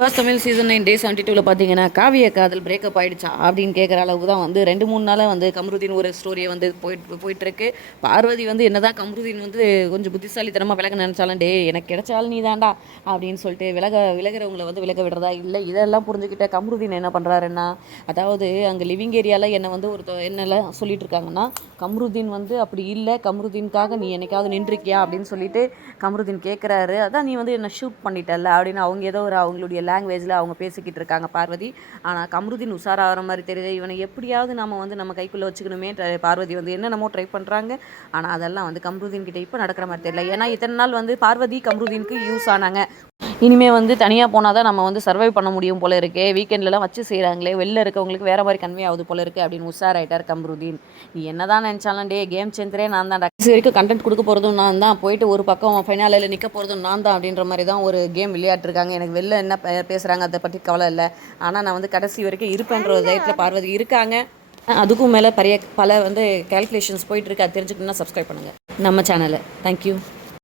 First Tamil season 9 டே 72ல் பார்த்தீங்கன்னா காவிய காதல் பிரேக்கப் ஆகிடுச்சா அப்படின்னு கேட்குற அளவுக்கு தான் வந்து 2-3 நாளாக வந்து கமருதீன் ஒரு ஸ்டோரியை வந்து போயிட்டுருக்கு. பார்வதி வந்து என்னதான் கமருதீன் வந்து கொஞ்சம் புத்திசாலித்தனமாக விலக நினச்சாலும் எனக்கு கிடைச்சாலும் நீ தாண்டா அப்படின்னு சொல்லிட்டு விலகிறவங்களை வந்து விலக விடுறதா இல்லை. இதெல்லாம் புரிஞ்சுக்கிட்ட கமருதீன் என்ன பண்ணுறாருன்னா, அதாவது அங்கே லிவிங் ஏரியாவில் என்னை வந்து என்னெல்லாம் சொல்லிட்டு இருக்காங்கன்னா, கமருதீன் வந்து அப்படி இல்லை, கமருதீனுக்காக நீ என்னைக்காவது நின்றுக்கியா அப்படின்னு சொல்லிட்டு கமருதீன் கேட்குறாரு. அதான் நீ வந்து என்னை ஷூட் பண்ணிட்டல அப்படின்னு அவங்க ஏதோ ஒரு அவங்களுடைய லாங்குவேஜில் அவங்க பேசிக்கிட்டு இருக்காங்க பார்வதி. ஆனால் கமருதீன் உஷாராகிற மாதிரி தெரியுது. இவனை எப்படியாவது நம்ம கைக்குள்ளே வச்சுக்கணுமே பார்வதி வந்து என்னென்னமோ ட்ரை பண்ணுறாங்க. ஆனால் அதெல்லாம் வந்து கமருதீன் கிட்ட இப்போ நடக்கிற மாதிரி தெரியல. ஏன்னா இத்தனை நாள் வந்து பார்வதி கமருதீனுக்கு யூஸ் ஆனாங்க. இனிமேல் வந்து தனியாக போனால் தான் நம்ம வந்து சர்வை பண்ண முடியும் போல இருக்கே, வீக்கெண்ட்லலாம் வச்சு செய்கிறாங்களே, வெளில இருக்கவங்களுக்கு வேறு மாதிரி கன்வே ஆகுது போல இருக்குது அப்படின்னு உஷாராயிட்டார் கமருதீன். நீ என்ன தான் நினச்சாலும் கேம் சேஞ்சரே நான் தான், இது வரைக்கும் கண்டென்ட் கொடுக்க போகிறதும் நான் தான், போயிட்டு ஒரு பக்கம் ஃபைனலில் நிற்க போகிறதும் நான் தான் அப்படின்ற மாதிரி தான் ஒரு கேம் விளையாட்டுருக்காங்க. எனக்கு வெளில என்ன பேசுகிறாங்க அதை பற்றி கவலை இல்லை, ஆனால் நான் வந்து கடைசி வரைக்கும் இருப்பேன்ற ஒரு தைரியத்தில் பார்வதி இருக்காங்க. அதுக்கும் மேலே பல வந்து கேல்குலேஷன்ஸ் போயிட்டுருக்கு. அது தெரிஞ்சுக்கணுன்னா சப்ஸ்கிரைப் பண்ணுங்கள் நம்ம சேனலை. தேங்க்யூ.